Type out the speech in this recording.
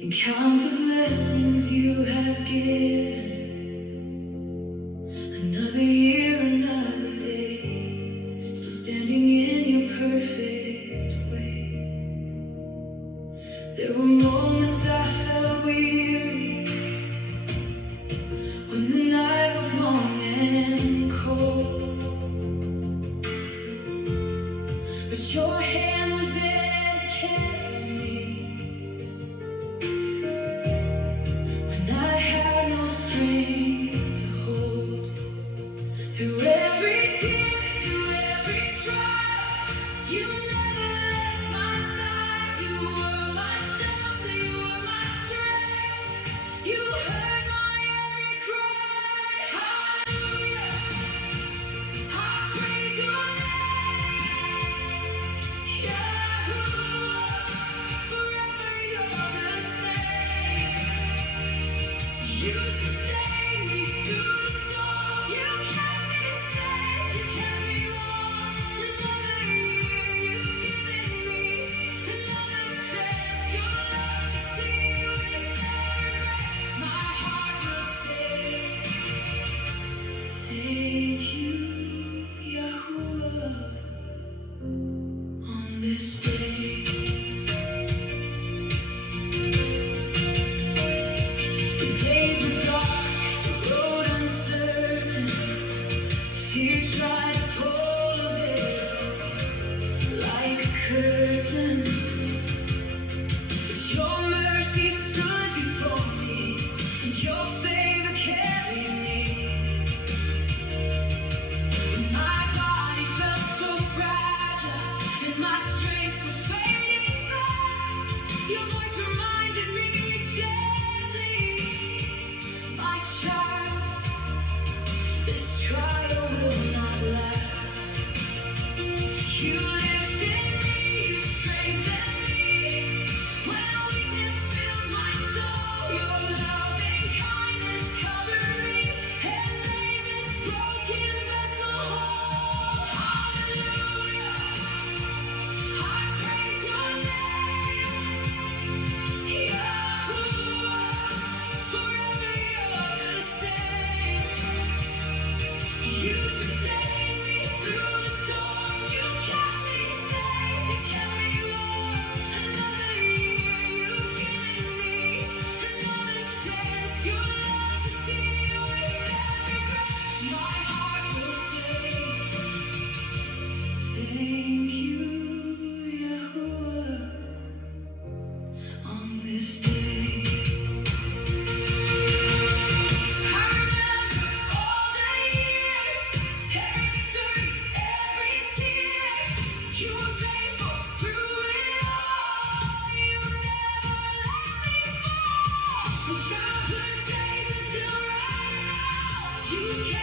and count the blessings you have given. Another year, another day, still standing in your perfect way. There were moments I felt weary, when the night was long and cold, but your hand was there to carry me. When I had no strength to hold, through every tear, through every trial, you never left my side. You were my shelter, you were my strength. You heard my every cry. Hallelujah, I praise your name. Yahuwah, forever you're the same. You sustained me through the storm. You kept me safe, you kept me warm. Another year you've given me, another chance. Your love to see with every breath. My heart will say, thank you, Yahuwah, on this day. The days were dark, the road uncertain. Fear tried to pull a veil like a curtain, but your mercy stood before me, and your favor carried me. My body felt so fragile, and my strength was fading fast. Your voice reminded me gently, my child, this trial will not last. You lifted me, you strengthened me. When weakness filled my soul, your loving kindness covered me and made this broken vessel whole. Hallelujah, I praise your name. Yahuwah, forever you're the same. You sustained me through the storm. You kept me safe, you kept me warm. Another year you've given me, another chance. Your love to see with every breath. My heart will say, thank you, Yahuwah, on this day. I remember all the years, every victory, every tear. You were faithful through it all. You never let me fall. From childhood days until right now, you kept